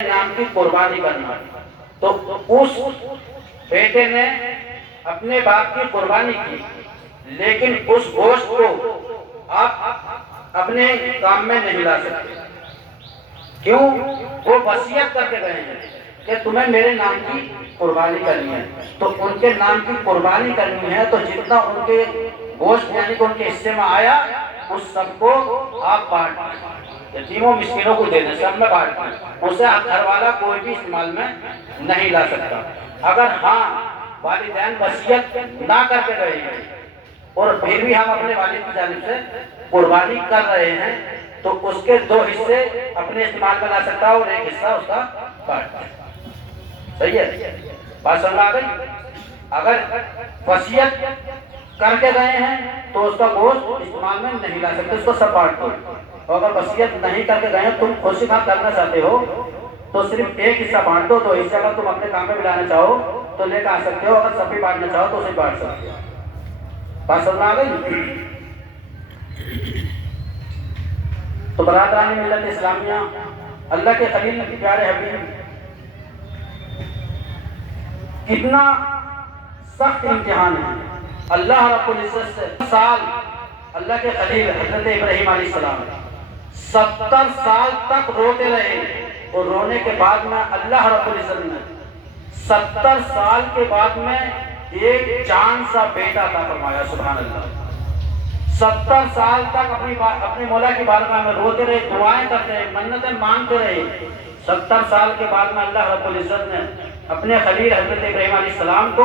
نام کی قربانی کرنا. تو اس بیٹے نے اپنے باپ کی قربانی کی، لیکن اس گوشت کو آپ اپنے کام میں نہیں لا سکتے. کیوں؟ وہ وصیت کر کے گئے ہیں کہ تمہیں میرے نام کی قربانی کرنی ہے. تو ان کے نام کی قربانی کرنی ہے تو جتنا ان کے گوشت یعنی کہ ان کے حصے میں آیا اس سب کو آپ بانٹ دیں، یتیموں مسکینوں کو دے دیں، سب میں بانٹ دیں. اسے گھر والا کوئی بھی استعمال میں نہیں لا سکتا. اگر ہاں والدین وصیت نہ کر کے گئے ہیں اور پھر بھی ہم اپنے والد کی جانب سے قربانی کر رہے ہیں تو اس کے 2 حصے اپنے استعمال میں لا سکتا اور ایک حصہ اس کا بانٹ دیں. صحیح ہے؟ بات سمجھ آ گئی؟ اگر وصیت کر کے گئے ہیں تو اس کا گوشت استعمال میں نہیں لا سکتے، اس کو سب بانٹ دو. اور اگر وصیت نہیں کر کے گئے ہیں، تم خوشی خواہ کرنا چاہتے ہو تو صرف ایک حصہ بانٹ دو. 2 حصے اگر تم اپنے کام میں ملانا چاہو تو لے کے آ سکتے ہو، اگر سب بھی بانٹنا چاہو تو اسے بانٹ سکتے ہو. بات سمجھ آ گئی؟ تو برادران ملت اسلامیہ، اللہ کے خلیل کی پیارے حبیب کتنا سخت امتحان ہے. اللہ رب العزت سے سال اللہ کے خلیل حضرت ابراہیم علیہ السلام 70 سال تک روتے رہے، اور رونے کے بعد میں اللہ رب العزت نے 70 سال کے بعد میں ایک چاند سا بیٹا عطا فرمایا. سبحان اللہ. 70 سال تک اپنے مولا کی بارگاہ میں روتے رہے، دعائیں کرتے رہے، منتیں مانگتے رہے. 70 سال کے بعد میں اللہ رب العزت نے اپنے خلیل حضرت ابراہیم علیہ السلام کو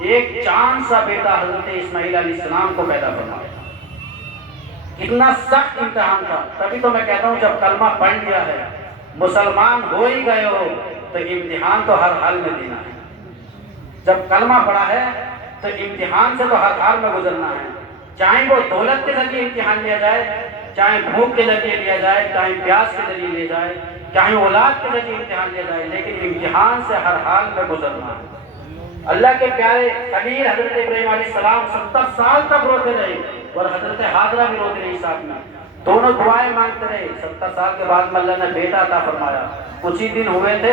ایک چاند سا بیٹا حضرت اسماعیل علیہ السلام کو پیدا فرمایا. کتنا سخت امتحان تھا. تبھی تو میں کہتا ہوں جب کلمہ پڑھ لیا ہے، مسلمان ہو ہی گئے ہو تو امتحان تو ہر حال میں دینا ہے. جب کلمہ پڑھا ہے تو امتحان سے تو ہر حال میں گزرنا ہے. چاہے وہ دولت کے ذریعے امتحان لیا جائے، چاہے بھوک کے ذریعے لیا جائے، چاہے پیاس کے ذریعے لیا جائے، چاہے اولاد کے ذریعے امتحان لیا جائے، لیکن امتحان سے ہر حال میں گزرنا ہے. اللہ کے پیارے خلیل حضرت ابراہیم علیہ السلام 70 سال تک روتے رہے، اور حضرت ہاجرہ بھی روتے رہی ساتھ میں. دونوں دعائیں مانگتے رہے. 70 سال کے بعد میں اللہ نے بیٹا عطا فرمایا. کچھ ہی دن ہوئے تھے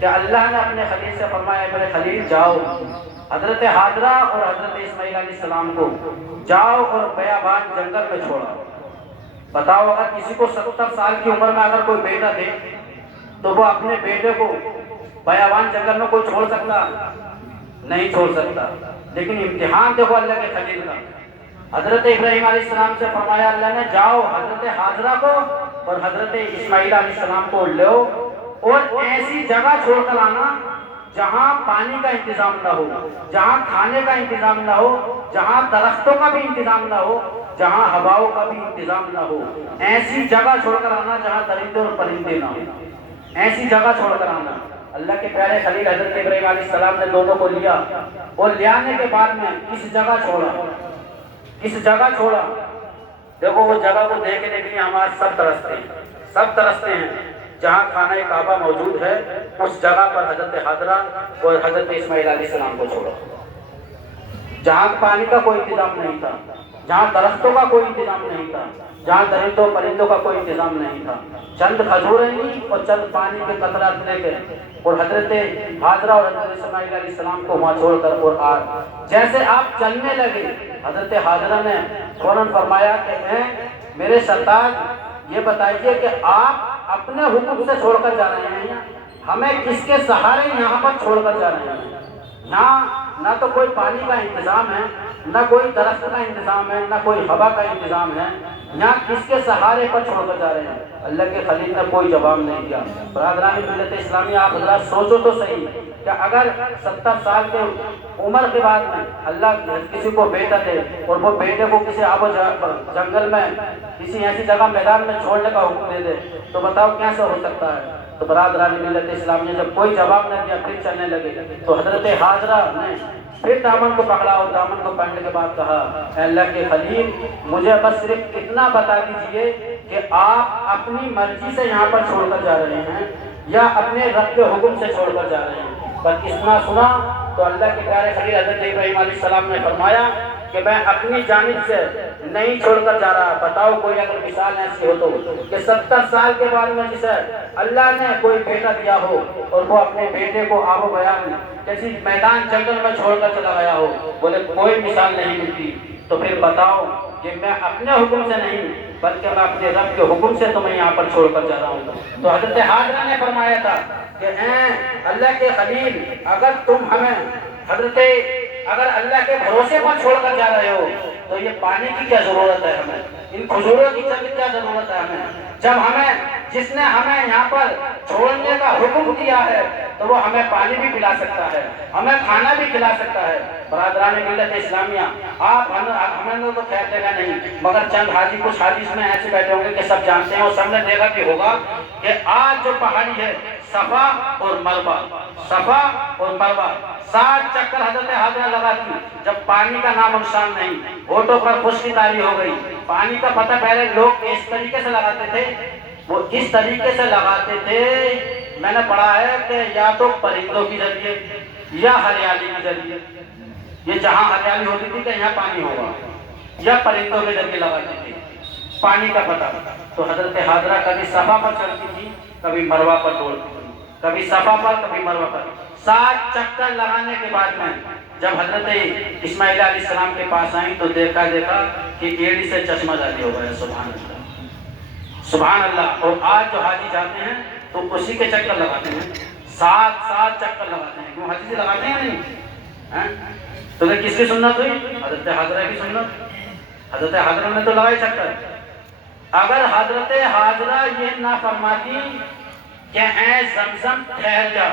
کہ اللہ نے اپنے خلیل سے فرمایا میرے خلیل جاؤ، حضرت ہاجرہ اور حضرت اسماعیل علیہ السلام کو جاؤ اور بیابان جنگل میں چھوڑا. بتاؤ اگر کسی کو 70 سال کی عمر میں اگر کوئی بیٹا دے تو وہ اپنے بیٹے کو بیابان جنگل میں کوئی چھوڑ سکتا؟ نہیں چھوڑ سکتا. لیکن امتحان دیکھو اللہ کے خلیل کا. حضرت ابراہیم علیہ السلام سے فرمایا اللہ نے جاؤ حضرت ہاجرہ کو اور حضرت اسماعیل علیہ السلام کو لو اور ایسی جگہ چھوڑ کر آنا جہاں پانی کا انتظام نہ ہو، جہاں کھانے کا انتظام نہ ہو، جہاں درختوں کا بھی انتظام نہ ہو، جہاں ہواؤں کا بھی انتظام نہ ہو. ایسی جگہ چھوڑ کر آنا جہاں درندے اور پرندے نہ ہو. ایسی جگہ چھوڑ کر آنا. اللہ کے پیارے خلیل حضرت ابراہیم علیہ السلام نے دونوں کو لیا، اور لے آنے کے بعد میں کس جگہ چھوڑا؟ کس جگہ چھوڑا؟ دیکھو وہ جگہ کو دیکھنے کے لیے ہمارے سب ترستے ہیں، سب ترستے ہیں. جہاں خانہ کعبہ موجود ہے اس جگہ پر حضرت ہاجرہ اور حضرت اسماعیل علیہ السلام کو چھوڑا. جہاں پانی کا کوئی انتظام نہیں تھا، جہاں درختوں کا کوئی انتظام نہیں تھا، جہاں درندوں پرندوں کا کوئی انتظام نہیں تھا. چند کھجوریں لی اور چند پانی کے قطرات لے کے اور حضرت ہاجرہ اور حضرت اسماعیل علیہ السلام کو وہاں چھوڑ کر اور جیسے آپ چلنے لگے حضرت ہاجرہ نے فوراً فرمایا کہ میرے سرتاج یہ بتائیے کہ آپ اپنے حکم سے چھوڑ کر جا رہے ہیں، ہمیں کس کے سہارے یہاں پر چھوڑ کر جا رہے ہیں؟ یہاں نہ تو کوئی پانی کا انتظام ہے، نہ کوئی درخت کا انتظام ہے، نہ کوئی ہوا کا انتظام ہے. یہاں کس کے سہارے پر چھوڑ کر جا رہے ہیں؟ اللہ کے خلیل نے کوئی جواب نہیں دیا. برادران ملت اسلامیہ آپ حضرات سوچو تو صحیح کہ اگر 70 سال کے عمر کے بعد میں اللہ کسی کو بیٹا دے اور وہ بیٹے کو کسی آب و جنگل میں کسی ایسی جگہ میدان میں چھوڑنے کا حکم دے دے تو بتاؤ کیسے ہو سکتا ہے؟ تو برادران ملت اسلامیہ جب کوئی جواب نہ دیا پھر چلنے لگے تو حضرت ہاجرہ نے پھر دامن کو پکڑا اور دامن کو پکڑنے کے بعد کہا اے اللہ کے خلیل مجھے بس صرف اتنا بتا دیجئے کہ آپ اپنی مرضی سے یہاں پر چھوڑ کر جا رہے ہیں یا اپنے رب کے حکم سے چھوڑ کر جا رہے ہیں. بس اتنا سنا تو اللہ کے پیارے خلیل حضرت ابراہیم علیہ السلام نے فرمایا کہ میں اپنی جانب سے نہیں چھوڑ کر جا رہا. بتاؤ کوئی اگر مثال ایسی ہو تو کہ 70 سال کے بعد میں جسے اللہ نے کوئی بیٹا دیا ہو اور وہ اپنے بیٹے کو آب و بیان کسی میدان جنگل میں چھوڑ کر چلا گیا ہو, بولے کوئی مثال نہیں ملتی. تو پھر بتاؤ کہ میں اپنے حکم سے نہیں بلکہ میں اپنے رب کے حکم سے تمہیں یہاں پر چھوڑ کر جا رہا ہوں. تو حضرت حاضرہ نے فرمایا تھا کہ اے اللہ کے خلیل, اگر تم ہمیں اگر اللہ کے بھروسے پر چھوڑ کر جا رہے ہو تو یہ پانی کی کیا ضرورت ہے ہمیں, ان کھجوروں کی کیا ضرورت ہے ہمیں, جب جس نے ہمیں یہاں پر چھوڑنے کا حکم دیا ہے تو وہ ہمیں پانی بھی پلا سکتا ہے, ہمیں کھانا بھی کھلا سکتا ہے. برادران ملت اسلامیہ, آپ ہمیں تو کہتے گا نہیں, مگر چند حاجی کچھ حاجی اس میں ایسے بیٹھے ہوں گے کہ سب جانتے ہیں اور سب نے دیکھا بھی ہوگا کہ آج جو پہاڑی ہے صفا اور مروہ, صفا اور مروہ 7 چکر حضرت حاضرہ لگاتی جب پانی کا نام و نشان نہیں, ہوٹوں پر خشکی طاری ہو گئی. پانی کا پتہ پہلے لوگ اس طریقے سے لگاتے تھے, وہ اس طریقے سے لگاتے تھے, میں نے پڑھا ہے کہ یا تو پرندوں کی ذریعے یا ہریالی کے ذریعے, یہ جہاں ہریالی ہوتی تھی کہ یہاں پانی ہوگا, یا پرندوں کے ذریعے لگاتے تھے پانی کا پتہ. تو حضرت حاضرہ کبھی صفا پر چڑھتی تھی, کبھی مروہ پر دوڑتی تھی, کبھی صفا پر کبھی مروہ پر. 7 چکر لگانے کے بعد میں جب حضرت اسماعیل علیہ السلام کے پاس آئیں تو دیکھا کہ ایڑی سے چشمہ جاری ہو گیا. سبحان اللہ, سبحان اللہ. اور آج جو حاجی جاتے ہیں تو اسی کے چکر لگاتے ہیں, 7 چکر لگاتے ہیں. کیوں حاجی سے لگاتے ہیں نہیں؟ تو کس کی سنت ہوئی؟ حضرت حاضرہ کی سنت. حضرت حاضرہ نے تو لگائی چکر. اگر حضرت حاضرہ یہ نہ فرماتی کہ اے زمزم ٹھہر جا,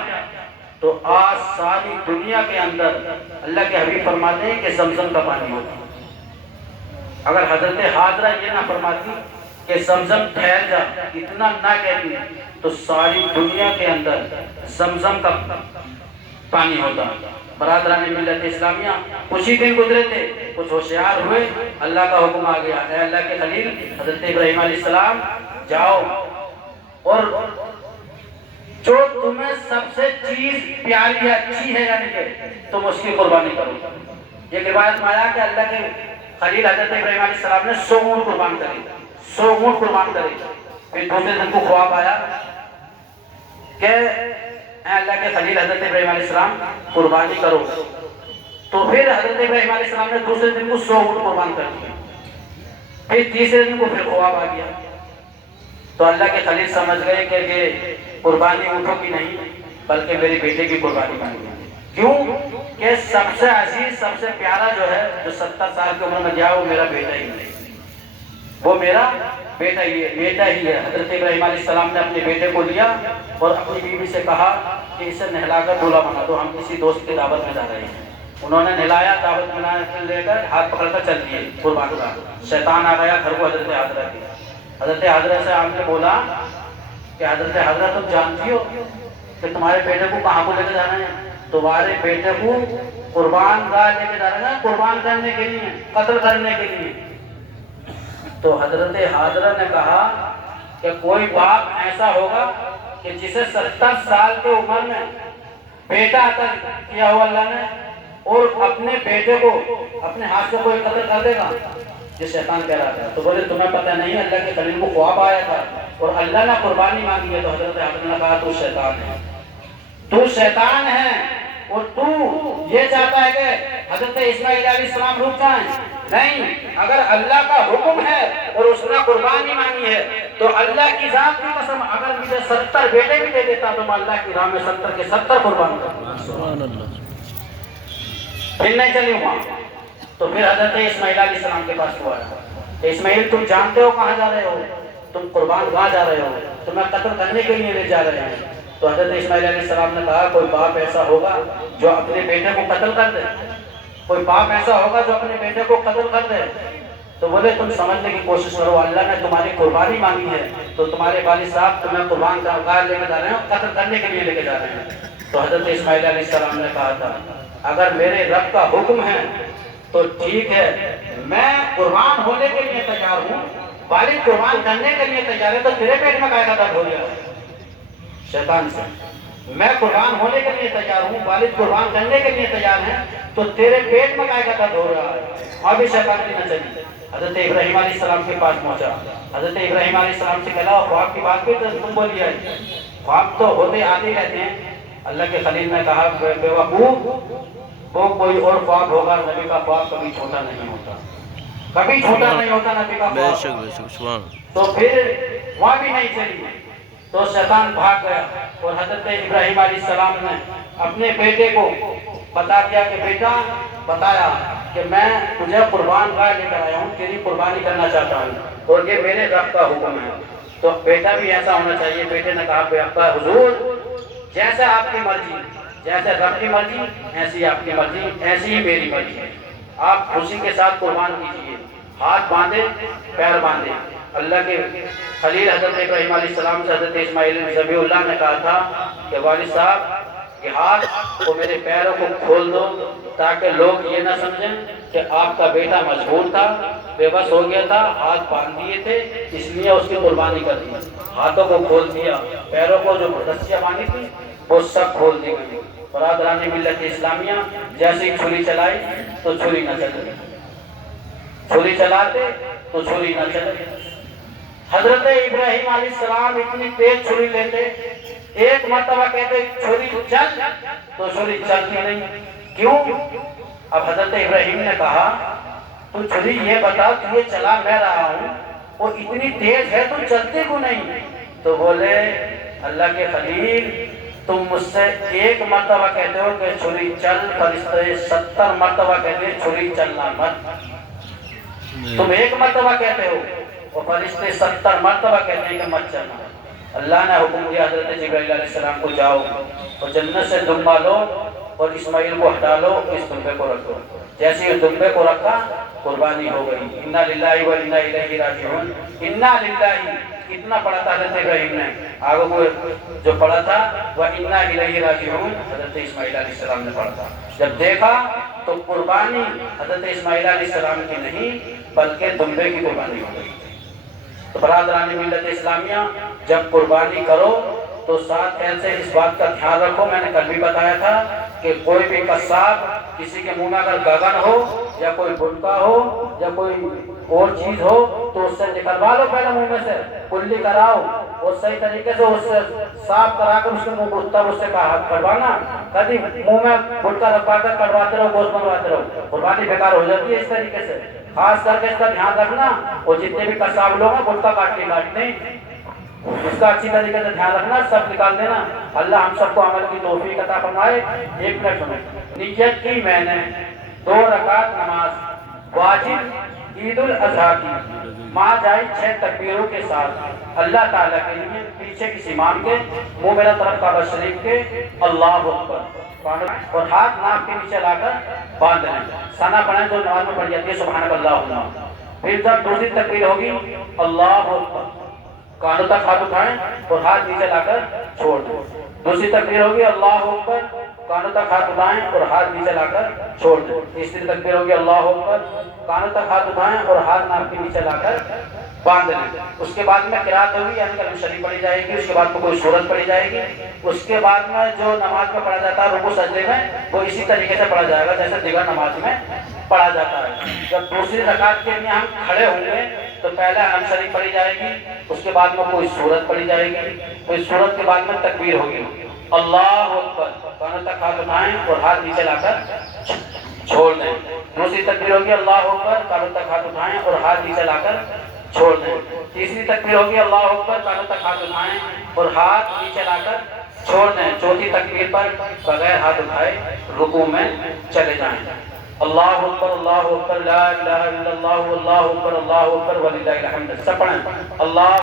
تو آج ساری دنیا کے اندر اللہ کے حبیب فرماتے ہیں کہ زمزم کا پانی ہوتا. اگر حضرت حاضرہ یہ نہ فرماتی کہ زمزم ٹھہر جا, اتنا نہ کہتی, تو ساری دنیا کے اندر زمزم کا پانی ہوتا. برادران ملت اسلامیہ, کچھ ہی دن گزرے تھے, کچھ ہوشیار ہوئے, اللہ کا حکم آ گیا, اے اللہ کے خلیل حضرت ابراہیم علیہ السلام جاؤ اور جو تمہیں سب سے چیز پیاری ہے, اچھی ہے, یعنی کہ تم اس کی قربانی کرو. یہ روایت میں آیا کہ اللہ کے خلیل حضرت ابراہیم علیہ السلام نے 100 اونٹ قربان کرے, 100 اونٹ قربان کرے. پھر دوسرے دن کو خواب آیا کہ اے اللہ کے خلیل حضرت ابراہیم علیہ السلام قربانی کرو. تو پھر حضرت ابراہیم علیہ السلام نے دوسرے دن کو 100 اونٹ قربان کر دیا. پھر تیسرے دن کو پھر خواب آ گیا. تو اللہ کے خلیل سمجھ گئے کہ یہ قربانی اونٹوں کی نہیں بلکہ میرے بیٹے کی قربانی مانی ہے. کیوں کہ سب سے عزیز, سب سے پیارا جو ہے, جو 70 سال کی عمر میں گیا, وہ میرا بیٹا ہی ہے, وہ میرا بیٹا ہی ہے. حضرت ابراہیم علیہ السلام نے اپنے بیٹے کو لیا اور اپنی بیوی سے کہا کہ اسے نہلا کر دولہا بنا دو, ہم کسی دوست کی دعوت میں جا رہے ہیں. انہوں نے نہلایا, دعوت میں لے کر ہاتھ پکڑ کر چل دیے قربان کا. شیطان آ گیا گھر کو حضرت حاضرہ کی. حضرت حاضرہ سے آپ نے بولا کہ حضرت حاضرہ تم جانتی ہو کہ تمہارے بیٹے کو کہاں کو لے کے جانا ہے؟ تمہارے بیٹے کو قربان گاہ لے کے جانا ہے, قربان کرنے کے لیے, قتل کرنے کے لیے. تو حضرت حاضرہ نے کہا کہ کوئی باپ ایسا ہوگا کہ جسے 70 سال کی عمر میں بیٹا عطا کیا ہو اللہ نے, اور اپنے بیٹے کو اپنے ہاتھ سے کوئی قتل کر دے گا؟ یہ شیطان کہہ رہا تھا. تو بولے تمہیں پتہ نہیں, اللہ کے خلیل کو خواب آیا تھا اور اللہ نے قربانی مانگی ہے. تو حضرت حاضرہ نے کہا تو شیطان ہے, تو شیطان ہے, اور تو یہ چاہتا ہے کہ حضرت اسماعیل علیہ السلام رک جائیں. نہیں, اگر اللہ کا حکم ہے اور اس نے قربانی مانگی ہے تو اللہ کی ذات کی قسم اگر مجھے 70 بیٹے بھی دے دیتا تو میں اللہ کی راہ میں 70 کے 70 قربان کرتا. سبحان اللہ. پھر نہیں چلی وہاں. تو پھر حضرت اسماعیل علیہ السلام کے پاس ہوا کہ اسماعیل تم جانتے ہو کہاں جا رہے ہو, تم قربان گاہ جا رہے ہو, تمہیں قتل کرنے کے لیے لے جا رہے ہیں. تو حضرت اسماعیل علیہ السلام نے کہا کوئی باپ ایسا ہوگا جو اپنے بیٹے کو قتل کر دے, کوئی باپ ایسا ہوگا جو اپنے بیٹے کو قتل کر دے. تو بولے تم سمجھنے کی کوشش کرو, اللہ نے تمہاری قربانی مانگی ہے تو تمہارے والد صاحب تمہیں قربان گاہ لے کے جا رہے ہیں, قتل کرنے کے لیے لے کے جا رہے ہیں. تو حضرت اسماعیل علیہ السلام نے کہا تھا اگر میرے رب کا حکم ہے تو ٹھیک ہے, میں قربان ہونے کے لیے تیار ہوں, والد قربان کرنے کے لیے تیار ہے, تو تیرے پیٹ میں کائے کا درد ہو گیا شیطان سے. میں قربان ہونے کے لیے تیار ہوں، والد قربان کرنے کے لیے تیار ہیں، تو تیرے پیٹ میں گائے کا درد ہو رہا ہے۔ وہاں بھی شیطان کی نہ چلی، حضرت ابراہیم علیہ السلام کے پاس پہنچا، حضرت ابراہیم علیہ السلام سے کہا خواب کی بات بھی تو تم بولی ہے، خواب تو ہوتے آتے رہتے ہیں۔ اللہ کے خلیل نے کہا بے وقوف، وہ کوئی اور خواب ہوگا، نبی کا خواب کبھی چھوٹا نہیں ہوتا، کبھی چھوٹا نہیں ہوتا نبی کا بے خواب۔ شک سبحان۔ تو پھر وہاں بھی نہیں چلی، تو شیطان بھاگ گیا، اور حضرت ابراہیم علیہ السلام نے اپنے بیٹے کو بتا دیا کہ بیٹا، بتایا کہ میں تجھے قربان گائے لے کر آیا ہوں، تیری قربانی کرنا چاہتا ہوں، اور یہ میرے رب کا حکم ہے۔ تو بیٹا بھی ایسا ہونا چاہیے۔ بیٹے نے کہا بے ابا حضور، جیسے آپ کی مرضی، جیسے رب کی مرضی ایسی آپ کی مرضی، ایسی ہی میری مرضی ہے، آپ خوشی کے ساتھ قربان کیجیے۔ ہاتھ باندھے، پیر باندھے۔ اللہ کے خلیل حضرت ابراہیم علیہ السلام سے حضرت اسماعیل ذبیح اللہ نے کہا تھا کہ والد صاحب، یہ ہاتھ کو میرے پیروں کو کھول دو، تاکہ لوگ یہ نہ سمجھیں کہ آپ کا بیٹا مجبور تھا، بے بس ہو گیا تھا، ہاتھ باندھ دیے تھے اس لیے اس کی قربانی کر دی۔ ہاتھوں کو کھول دیا، پیروں کو جو رسیاں باندھی تھی وہ سب کھول دی گئی۔ برادران ملت اسلامیہ، جیسے ہی چھری چلائی تو چھری نہ چلی، چھری چلاتے تو چھری نہ چلے۔ حضرت ابراہیم علیہ السلام اتنی تیز چھری لیتے، ایک مرتبہ کہتے چھری چل تو چھری چلتی نہیں، کیوں؟ اب حضرت ابراہیم نے کہا تو چھری یہ بتا، تو یہ چلا میں رہا ہوں، وہ اتنی تیز ہے تو چلتی کیوں نہیں؟ تو بولے اللہ کے خلیل، تم مجھ سے ایک مرتبہ کہتے ہو کہ چھری چل، فرشتے 70 مرتبہ کہتے ہیں چھری چلنا مت۔ تم ایک مرتبہ کہتے ہو اور فرشتے 70 مرتبہ کہتے ہیں کہ مت چلنا۔ اللہ نے حکم دیا حضرت جبرائیل علیہ السلام کو، جاؤ اور جنت سے دمبا لو اور اسماعیل کو ہٹا لو، اس دمبے کو رکھ دو۔ جیسے اس دمبے کو رکھا، قربانی ہو گئی۔ انا للہ و انا الیہ راجعون۔ انا للہ کتنا پڑھا تھا حضرت ابراہیم نے، آگے کو جو پڑھا تھا وہ انا الیہ راجعون حضرت اسماعیل علیہ السلام نے پڑھا تھا۔ جب دیکھا تو قربانی حضرت اسماعیل علیہ السلام کی نہیں بلکہ دمبے کی قربانی ہو گئی۔ تو برادران ملت اسلامیہ، جب قربانی کرو تو ساتھ ایسے اس بات کا دھیان رکھو، میں نے کل بھی بتایا تھا کہ کوئی بھی قصاب کسی کے منہ میں اگر گگن ہو یا کوئی گٹکا ہو یا کوئی اور چیز ہو تو اس سے نکلوا لو، پہلے منہ میں سے کلی کراؤ اور صحیح طریقے سے اس سے صاف کرا کر اس کے منہ کو تب اس سے کڑوانا۔ کبھی منہ میں گٹکا رکھوا کر کڑواتے رہو، گوشت منگواتے رہو، قربانی بیکار ہو جاتی ہے۔ اس طریقے سے خاص کر کے اس کا دھیان رکھنا، اور جتنے بھی قصاب لوگ ہیں گٹکا کاٹنے اس کا اچھی طریقے سے دھیان رکھنا، سب نکال دینا۔ اللہ ہم سب کو عمل کی توفیق عطا فرمائے۔ ایک منٹ سنیں، نیت کی میں نے 2 رکعت نماز واجب عید الاضحیٰ کی، ماں جائی 6 تکبیروں کے ساتھ اللہ تعالیٰ کے لیے، پیچھے کسی امام کے، منہ میرا طرف کعبہ شریف کے، اللہ اکبر، اور ہاتھ ناک کے نیچے لا کر باندھ لیں، ثنا پڑھیں جو نماز میں پڑھ جاتی ہے سبحان اللہ۔ پھر جب دوسری تکبیر ہوگی اللہ اکبر، کانوں تک ہاتھ اٹھائیں اور ہاتھ نیچے لا کر چھوڑ دیں۔ دوسری تکبیر ہوگی اللہ اکبر، کانوں تک ہاتھ اٹھائیں اور ہاتھ نیچے لا کر چھوڑ دیں۔ تیسری تکبیر ہوگی اللہ اکبر، کانوں تک ہاتھ اٹھائیں اور ہاتھ ناک کے نیچے لا کر باندھ لیں۔ اس کے بعد میں قرات ہوگی، یعنی کلمہ شریف پڑھی جائے گی، اس کے بعد میں کوئی سورت پڑھی جائے گی۔ اس کے بعد میں جو نماز میں پڑھا جاتا ہے رکوع سجدے میں، وہ اسی طریقے سے پڑھا جائے گا جیسے دیگر نماز میں پڑھا جاتا ہے۔ جب دوسری رکعت کے لیے ہم کھڑے ہوں گے تو پہلے حمد شریف پڑھی جائے گی، اس کے بعد میں کوئی سورت پڑھی جائے گی، کوئی سورت کے بعد میں تکبیر ہوگی اللہ اکبر، کانوں تک ہاتھ اٹھائیں اور ہاتھ نیچے لا کر چھوڑ دیں۔ دوسری تکبیر ہوگی اللہ اکبر، کانوں تک ہاتھ اٹھائیں اور ہاتھ نیچے لا کر چھوڑ دیں۔ تیسری تکبیر ہوگی اللہ اکبر، کانوں تک ہاتھ اٹھائیں اور ہاتھ نیچے لا کر چھوڑ دیں۔ چوتھی تکبیر پر بغیر ہاتھ اٹھائے رکوع میں چلے جائیں۔ اللہ اکبر لا الہ الا اللہ، اللہ اکبر وللہ الحمد۔ سب پڑھیں اللہ